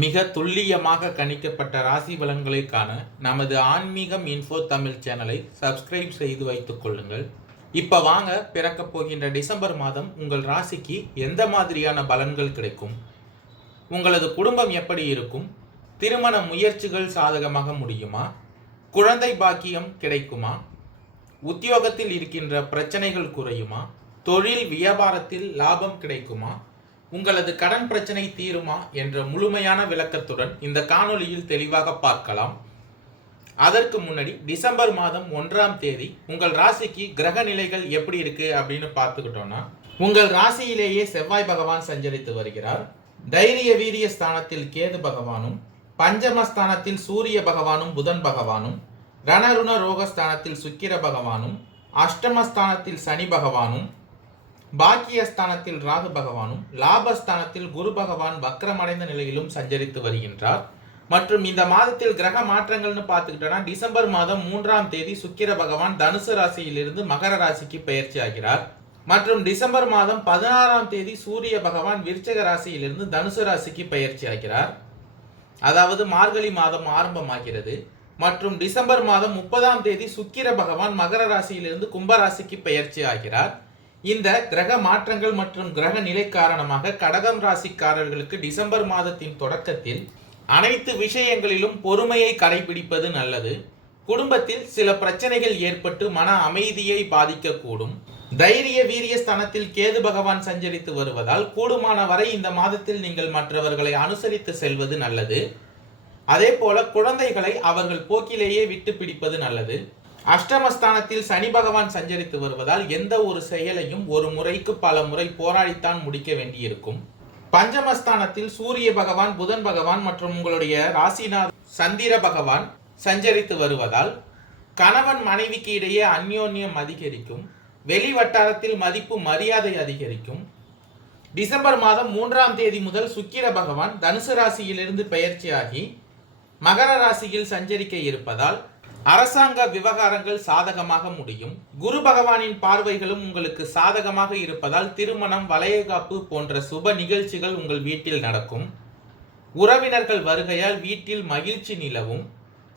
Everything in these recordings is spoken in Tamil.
மிக துல்லியமாக கணிக்கப்பட்ட ராசி பலன்களை காண நமது ஆன்மீகம் இன்ஃபோ தமிழ் சேனலை சப்ஸ்கிரைப் செய்து வைத்துக் கொள்ளுங்கள். இப்போ வாங்க, பிறக்கப் போகின்ற டிசம்பர் மாதம் உங்கள் ராசிக்கு எந்த மாதிரியான பலன்கள் கிடைக்கும், உங்களது குடும்பம் எப்படி இருக்கும், திருமண முயற்சிகள் சாதகமாக முடியுமா, குழந்தை பாக்கியம் கிடைக்குமா, உத்தியோகத்தில் இருக்கின்ற பிரச்சனைகள் குறையுமா, தொழில் வியாபாரத்தில் லாபம் கிடைக்குமா, உங்களது கடன் பிரச்சனை தீருமா என்ற முழுமையான விளக்கத்துடன் இந்த காணொளியில் தெளிவாக பார்க்கலாம். அதற்கு முன்னாடி டிசம்பர் மாதம் 1ஆம் தேதி உங்கள் ராசிக்கு கிரக நிலைகள் எப்படி இருக்கு அப்படின்னு பார்த்துக்கிட்டோம்னா, உங்கள் ராசியிலேயே செவ்வாய் பகவான் சஞ்சரித்து வருகிறார். தைரிய வீரிய ஸ்தானத்தில் கேது பகவானும், பஞ்சமஸ்தானத்தில் சூரிய பகவானும் புதன் பகவானும், ரணருண ரோகஸ்தானத்தில் சுக்கிர பகவானும், அஷ்டமஸ்தானத்தில் சனி பகவானும், பாக்கியஸ்தானத்தில் ராகு பகவானும், லாபஸ்தானத்தில் குரு பகவான் வக்ரமடைந்த நிலையிலும் சஞ்சரித்து வருகின்றார். மற்றும் இந்த மாதத்தில் கிரக மாற்றங்கள்னு பார்த்துக்கிட்டோம்னா, டிசம்பர் மாதம் 3ஆம் தேதி சுக்கிர பகவான் தனுசு ராசியிலிருந்து மகர ராசிக்கு பயிற்சி ஆகிறார். மற்றும் டிசம்பர் மாதம் 16ஆம் தேதி சூரிய பகவான் விருச்சிக ராசியிலிருந்து தனுசு ராசிக்கு பயிற்சி ஆகிறார். அதாவது மார்கழி மாதம் ஆரம்பமாகிறது. மற்றும் டிசம்பர் மாதம் 30ஆம் தேதி சுக்கிர பகவான் மகர ராசியிலிருந்து கும்பராசிக்கு பயிற்சி ஆகிறார். இந்த கிரக மாற்றங்கள் மற்றும் கிரக நிலை காரணமாக கடகம் ராசிக்காரர்களுக்கு டிசம்பர் மாதத்தின் தொடக்கத்தில் அனைத்து விஷயங்களிலும் பொறுமையை கடைபிடிப்பது நல்லது. குடும்பத்தில் சில பிரச்சனைகள் ஏற்பட்டு மன அமைதியை பாதிக்கக்கூடும். தைரிய வீரிய ஸ்தானத்தில் கேது பகவான் சஞ்சரித்து வருவதால் கூடுமான வரை இந்த மாதத்தில் நீங்கள் மற்றவர்களை அனுசரித்து செல்வது நல்லது. அதே போல குழந்தைகளை அவர்கள் போக்கிலேயே விட்டு பிடிப்பது நல்லது. அஷ்டமஸ்தானத்தில் சனி பகவான் சஞ்சரித்து வருவதால் எந்த ஒரு செயலையும் ஒரு முறைக்கு பல முறை போராடித்தான் முடிக்க வேண்டியிருக்கும். பஞ்சமஸ்தானத்தில் சூரிய பகவான், புதன் பகவான் மற்றும் உங்களுடைய ராசிநாத் சந்திர பகவான் சஞ்சரித்து வருவதால் கணவன் மனைவிக்கு இடையே அந்யோன்யம் அதிகரிக்கும். வெளி வட்டாரத்தில் மதிப்பு மரியாதை அதிகரிக்கும். டிசம்பர் மாதம் 3ஆம் தேதி முதல் சுக்கிர பகவான் தனுசு ராசியிலிருந்து பயிற்சியாகி மகர ராசியில் சஞ்சரிக்க இருப்பதால் அரசாங்க விவகாரங்கள் சாதகமாக முடியும். குரு பகவானின் பார்வைகளும் உங்களுக்கு சாதகமாக இருப்பதால் திருமணம், வளையகாப்பு போன்ற சுப நிகழ்ச்சிகள் உங்கள் வீட்டில் நடக்கும். உறவினர்கள் வருகையால் வீட்டில் மகிழ்ச்சி நிலவும்.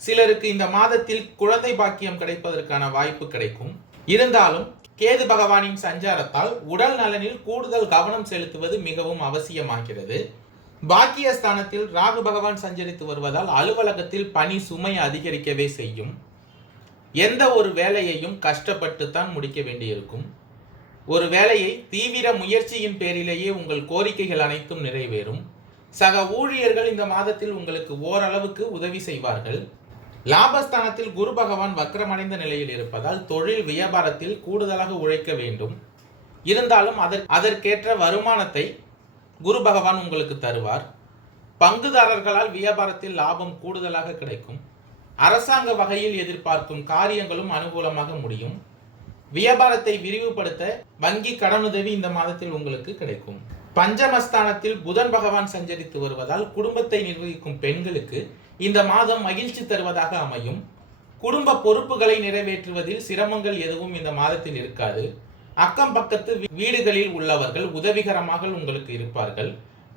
சிலருக்கு இந்த மாதத்தில் குழந்தை பாக்கியம் கிடைப்பதற்கான வாய்ப்பு கிடைக்கும். இருந்தாலும் கேது பகவானின் சஞ்சாரத்தால் உடல் நலனில் கூடுதல் கவனம் செலுத்துவது மிகவும் அவசியமாகிறது. பாக்கியஸ்தானத்தில் ராகு பகவான் சஞ்சரித்து வருவதால் அலுவலகத்தில் பணி சுமை அதிகரிக்கவே செய்யும். எந்த ஒரு வேலையையும் கஷ்டப்பட்டுத்தான் முடிக்க வேண்டியிருக்கும். ஒரு வேலையை தீவிர முயற்சியின் பேரிலேயே உங்கள் கோரிக்கைகள் அனைத்தும் நிறைவேறும். சக ஊழியர்கள் இந்த மாதத்தில் உங்களுக்கு ஓரளவுக்கு உதவி செய்வார்கள். லாபஸ்தானத்தில் குரு பகவான் வக்ரமடைந்த நிலையில் இருப்பதால் தொழில் வியாபாரத்தில் கூடுதலாக உழைக்க வேண்டும். இருந்தாலும் அதற்கேற்ற வருமானத்தை குரு பகவான் உங்களுக்கு தருவார். பங்குதாரர்களால் வியாபாரத்தில் லாபம் கூடுதலாக கிடைக்கும். அரசாங்க வகையில் எதிர்பார்க்கும் காரியங்களும் அனுகூலமாக முடியும். வியாபாரத்தை விரிவுபடுத்த வங்கி கடனுதவி இந்த மாதத்தில் உங்களுக்கு கிடைக்கும். பஞ்சமஸ்தானத்தில் புதன் பகவான் சஞ்சரித்து வருவதால் குடும்பத்தை நிர்வகிக்கும் பெண்களுக்கு இந்த மாதம் மகிழ்ச்சி தருவதாக அமையும். குடும்ப பொறுப்புகளை நிறைவேற்றுவதில் சிரமங்கள் எதுவும் இந்த மாதத்தில் இருக்காது. அக்கம் பக்கத்து வீடுகளில் உள்ளவர்கள் உதவிகரமாக உங்களுக்கு இருப்பார்கள்.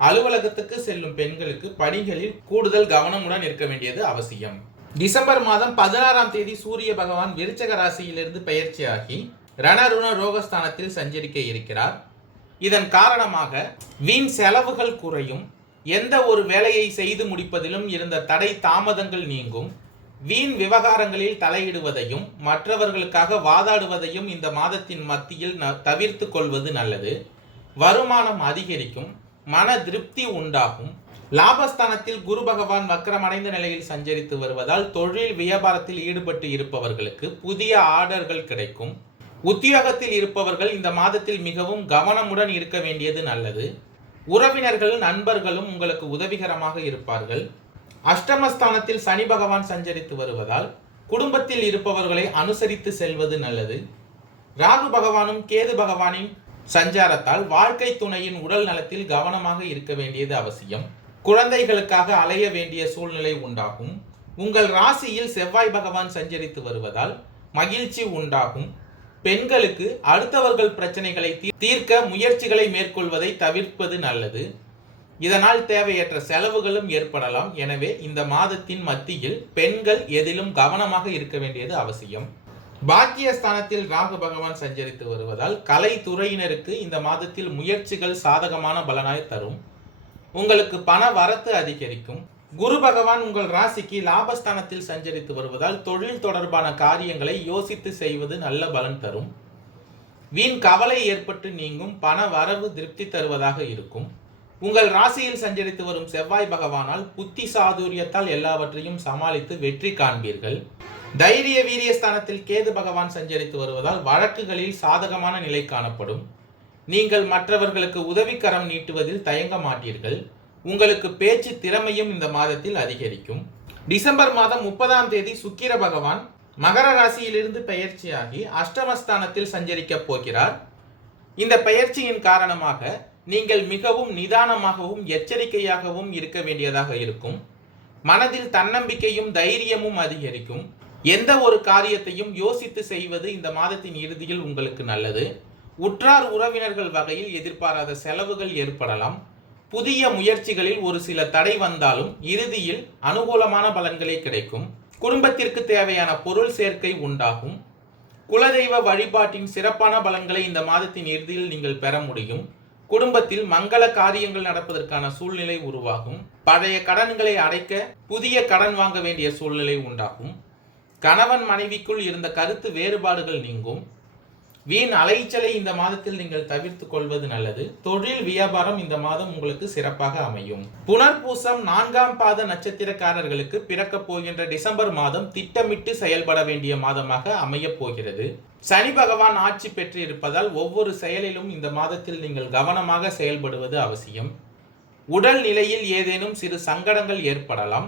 அலுவலகத்துக்கு செல்லும் பெண்களுக்கு பணிகளில் கூடுதல் கவனமுடன் இருக்க வேண்டியது அவசியம். டிசம்பர் மாதம் 16ஆம் தேதி சூரிய பகவான் விருச்சிக ராசியிலிருந்து பயிற்சியாகி ரணருண ரோகஸ்தானத்தில் சஞ்சரிக்க இருக்கிறார். இதன் காரணமாக வீண் செலவுகள் குறையும். எந்த ஒரு வேலையை செய்து முடிப்பதிலும் இருந்த தடை தாமதங்கள் நீங்கும். வீண் விவகாரங்களில் தலையிடுவதையும் மற்றவர்களுக்காக வாதாடுவதையும் இந்த மாதத்தின் மத்தியில் தவிர்த்து கொள்வது நல்லது. வருமானம் அதிகரிக்கும். மன திருப்தி உண்டாகும். லாபஸ்தானத்தில் குரு பகவான் வக்ரமடைந்த நிலையில் சஞ்சரித்து வருவதால் தொழில் வியாபாரத்தில் ஈடுபட்டு இருப்பவர்களுக்கு புதிய ஆர்டர்கள் கிடைக்கும். உத்தியோகத்தில் இருப்பவர்கள் இந்த மாதத்தில் மிகவும் கவனமுடன் இருக்க வேண்டியது நல்லது. உறவினர்கள், நண்பர்களும் உங்களுக்கு உதவிகரமாக இருப்பார்கள். அஷ்டமஸ்தானத்தில் சனி பகவான் சஞ்சரித்து வருவதால் குடும்பத்தில் இருப்பவர்களை அனுசரித்து செல்வது நல்லது. ராகு பகவானும் கேது பகவானின் சஞ்சாரத்தால் வாழ்க்கை துணையின் உடல் நலத்தில் கவனமாக இருக்க வேண்டியது அவசியம். குழந்தைகளுக்காக அலைய வேண்டிய சூழ்நிலை உண்டாகும். உங்கள் ராசியில் செவ்வாய் பகவான் சஞ்சரித்து வருவதால் மகிழ்ச்சி உண்டாகும். பெண்களுக்கு அடுத்தவர்கள் பிரச்சனைகளை தீர்க்க முயற்சிகளை மேற்கொள்வதை தவிர்ப்பது நல்லது. இதனால் தேவையற்ற செலவுகளும் ஏற்படலாம். எனவே இந்த மாதத்தின் மத்தியில் பெண்கள் எதிலும் கவனமாக இருக்க வேண்டியது அவசியம். பாக்கியஸ்தானத்தில் ராகு பகவான் சஞ்சரித்து வருவதால் கலைத்துறையினருக்கு இந்த மாதத்தில் முயற்சிகள் சாதகமான பலனாய் தரும். உங்களுக்கு பண வரத்து அதிகரிக்கும். குரு பகவான் உங்கள் ராசிக்கு லாபஸ்தானத்தில் சஞ்சரித்து வருவதால் தொழில் தொடர்பான காரியங்களை யோசித்து செய்வது நல்ல பலன் தரும். வீண் கவலை ஏற்பட்டு நீங்கும். பண வரவு திருப்தி தருவதாக இருக்கும். உங்கள் ராசியில் சஞ்சரித்து வரும் செவ்வாய் பகவானால் புத்தி சாதுரியத்தால் எல்லாவற்றையும் சமாளித்து வெற்றி காண்பீர்கள். தைரிய வீரியஸ்தானத்தில் கேது பகவான் சஞ்சரித்து வருவதால் வழக்குகளில் சாதகமான நிலை காணப்படும். நீங்கள் மற்றவர்களுக்கு உதவிக்கரம் நீட்டுவதில் தயங்க மாட்டீர்கள். உங்களுக்கு பேச்சு திறமையும் இந்த மாதத்தில் அதிகரிக்கும். டிசம்பர் மாதம் 30ஆம் தேதி சுக்கிர பகவான் மகர ராசியிலிருந்து பெயர்ச்சியாகி அஷ்டமஸ்தானத்தில் சஞ்சரிக்கப் போகிறார். இந்த பெயர்ச்சியின் காரணமாக நீங்கள் மிகவும் நிதானமாகவும் எச்சரிக்கையாகவும் இருக்க வேண்டியதாக இருக்கும். மனதில் தன்னம்பிக்கையும் தைரியமும் அதிகரிக்கும். எந்த ஒரு காரியத்தையும் யோசித்து செய்வது இந்த மாதத்தின் இறுதியில் உங்களுக்கு நல்லது. உற்றார் உறவினர்கள் வகையில் எதிர்பாராத செலவுகள் ஏற்படலாம். புதிய முயற்சிகளில் ஒரு சில தடை வந்தாலும் இறுதியில் அனுகூலமான பலன்களே கிடைக்கும். குடும்பத்திற்கு தேவையான பொருள் சேர்க்கை உண்டாகும். குலதெய்வ வழிபாட்டின் சிறப்பான பலன்களை இந்த மாதத்தின் இறுதியில் நீங்கள் பெற முடியும். குடும்பத்தில் மங்கள காரியங்கள் நடப்பதற்கான சூழ்நிலை உருவாகும். பழைய கடன்களை அடைக்க புதிய கடன் வாங்க வேண்டிய சூழ்நிலை உண்டாகும். கணவன் மனைவிக்குள் இருந்த கருத்து வேறுபாடுகள் நீங்கும். வீண் அலைச்சலை இந்த மாதத்தில் நீங்கள் தவிர்த்து கொள்வது நல்லது. தொழில் வியாபாரம் இந்த மாதம் உங்களுக்கு சிறப்பாக அமையும். புனர்பூசம் 4ஆம் பாத நட்சத்திரக்காரர்களுக்கு பிறக்க போகின்ற டிசம்பர் மாதம் திட்டமிட்டு செயல்பட வேண்டிய மாதமாக அமைய போகிறது. சனி பகவான் ஆட்சி பெற்று இருப்பதால் ஒவ்வொரு செயலிலும் இந்த மாதத்தில் நீங்கள் கவனமாக செயல்படுவது அவசியம். உடல் நிலையில் ஏதேனும் சிறு சங்கடங்கள் ஏற்படலாம்.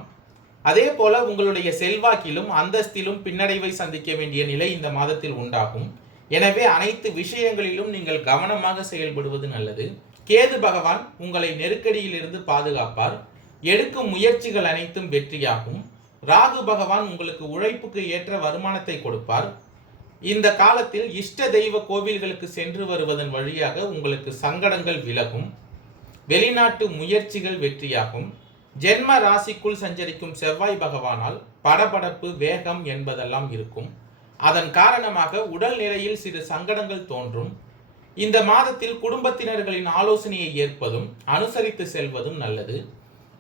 அதே போல உங்களுடைய செல்வாக்கிலும் அந்தஸ்திலும் பின்னடைவை சந்திக்க வேண்டிய நிலை இந்த மாதத்தில் உண்டாகும். எனவே அனைத்து விஷயங்களிலும் நீங்கள் கவனமாக செயல்படுவது நல்லது. கேது பகவான் உங்களை நெருக்கடியிலிருந்து பாதுகாப்பார். எடுக்கும் முயற்சிகள் அனைத்தும் வெற்றியாகும். ராகு பகவான் உங்களுக்கு உழைப்புக்கு ஏற்ற வருமானத்தை கொடுப்பார். இந்த காலத்தில் இஷ்ட தெய்வ கோவில்களுக்கு சென்று வருவதன் வழியாக உங்களுக்கு சங்கடங்கள் விலகும். வெளிநாட்டு முயற்சிகள் வெற்றியாகும். ஜென்ம ராசிக்குள் சஞ்சரிக்கும் செவ்வாய் பகவானால் படபடப்பு வேகம் என்பதெல்லாம் இருக்கும். அதன் காரணமாக உடல் நிலையில் சிறு சங்கடங்கள் தோன்றும். இந்த மாதத்தில் குடும்பத்தினர்களின் ஆலோசனையை ஏற்பதும் அனுசரித்து செல்வதும் நல்லது.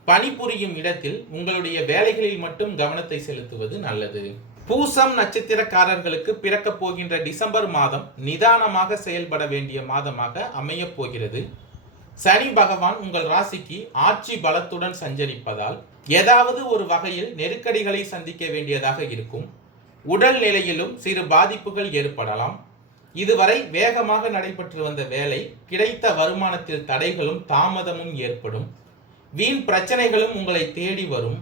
பணிபுரியும் இடத்தில் உங்களுடைய வேலைகளில் மட்டும் கவனத்தை செலுத்துவது நல்லது. பூசம் நட்சத்திரக்காரர்களுக்கு பிறக்க போகின்ற டிசம்பர் மாதம் நிதானமாக செயல்பட வேண்டிய மாதமாக அமைய போகிறது. சனி பகவான் உங்கள் ராசிக்கு ஆட்சி பலத்துடன் சஞ்சரிப்பதால் ஏதாவது ஒரு வகையில் நெருக்கடிகளை சந்திக்க வேண்டியதாக இருக்கும். உடல் நிலையிலும் சிறு பாதிப்புகள் ஏற்படலாம். இதுவரை வேகமாக நடைபெற்று வந்த வேலை கிடைத்த வருமானத்தில் தடைகளும் தாமதமும் ஏற்படும். வீண் பிரச்சனைகளும் உங்களை தேடி வரும்.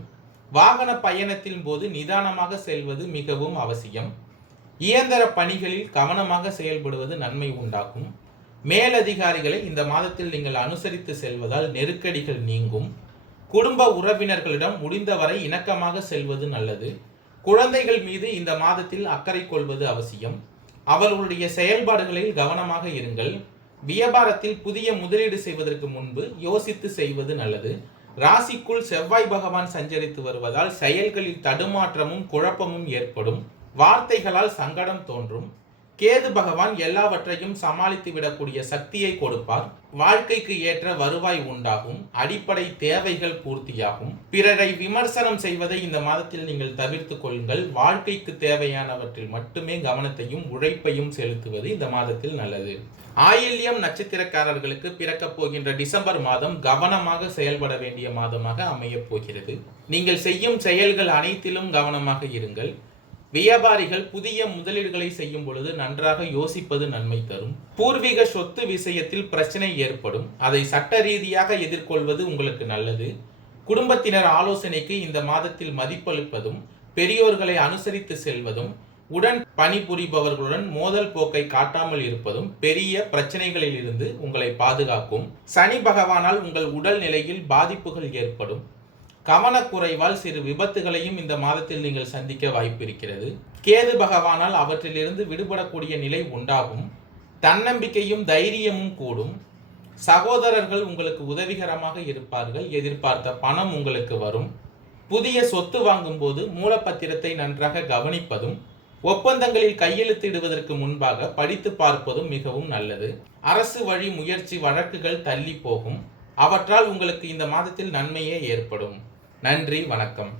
வாகன பயணத்தின் போது நிதானமாக செல்வது மிகவும் அவசியம். இயந்திர பணிகளில் கவனமாக செயல்படுவது நன்மை உண்டாக்கும். மேலதிகாரிகளை இந்த மாதத்தில் நீங்கள் அனுசரித்து செல்வதால் நெருக்கடிகள் நீங்கும். குடும்ப உறவினர்களிடம் முடிந்தவரை இணக்கமாக செல்வது நல்லது. குழந்தைகள் மீது இந்த மாதத்தில் அக்கறை கொள்வது அவசியம். அவர்களுடைய செயல்பாடுகளில் கவனமாக இருங்கள். வியாபாரத்தில் புதிய முதலீடு செய்வதற்கு முன்பு யோசித்து செய்வது நல்லது. ராசிக்குள் செவ்வாய் பகவான் சஞ்சரித்து வருவதால் செயல்களில் தடுமாற்றமும் குழப்பமும் ஏற்படும். வார்த்தைகளால் சங்கடம் தோன்றும். கேது பகவான் எல்லாவற்றையும் சமாளித்து விடக்கூடிய சக்தியை கொடுப்பார். வாழ்க்கைக்கு ஏற்ற வருவாய் உண்டாகும். அடிப்படை தேவைகள் பூர்த்தியாகும். பிறரை விமர்சனம் செய்வதை இந்த மாதத்தில் நீங்கள் தவிர்த்து கொள்ளுங்கள். வாழ்க்கைக்கு தேவையானவற்றில் மட்டுமே கவனத்தையும் உழைப்பையும் செலுத்துவது இந்த மாதத்தில் நல்லது. ஆயில்யம் நட்சத்திரக்காரர்களுக்கு பிறக்க போகின்ற டிசம்பர் மாதம் கவனமாக செயல்பட வேண்டிய மாதமாக அமைய போகிறது. நீங்கள் செய்யும் செயல்கள் அனைத்திலும் கவனமாக இருங்கள். வியாபாரிகள் புதிய முதலீடுகளை செய்யும் பொழுது நன்றாக யோசிப்பது நன்மை தரும். பூர்வீக சொத்து விஷயத்தில் பிரச்சனை ஏற்படும். அதை சட்ட ரீதியாக எதிர்கொள்வது உங்களுக்கு நல்லது. குடும்பத்தினர் ஆலோசனைக்கு இந்த மாதத்தில் மதிப்பளிப்பதும் பெரியோர்களை அனுசரித்து செல்வதும் உடன் பணிபுரிபவர்களுடன் மோதல் போக்கை காட்டாமல் இருப்பதும் பெரிய பிரச்சனைகளில் இருந்து உங்களை பாதுகாக்கும். சனி பகவானால் உங்கள் உடல் நிலையில் பாதிப்புகள் ஏற்படும். கவனக்குறைவால் சிறு விபத்துகளையும் இந்த மாதத்தில் நீங்கள் சந்திக்க வாய்ப்பு இருக்கிறது. கேது பகவானால் அவற்றிலிருந்து விடுபடக்கூடிய நிலை உண்டாகும். தன்னம்பிக்கையும் தைரியமும் கூடும். சகோதரர்கள் உங்களுக்கு உதவிகரமாக இருப்பார்கள். எதிர்பார்த்த பணம் உங்களுக்கு வரும். புதிய சொத்து வாங்கும் போது மூலப்பத்திரத்தை நன்றாக கவனிப்பதும் ஒப்பந்தங்களில் கையெழுத்திடுவதற்கு முன்பாக படித்து பார்ப்பதும் மிகவும் நல்லது. அரசு வழி முயற்சி வழக்குகள் தள்ளி போகும். அவற்றால் உங்களுக்கு இந்த மாதத்தில் நன்மையே ஏற்படும். நன்றி, வணக்கம்.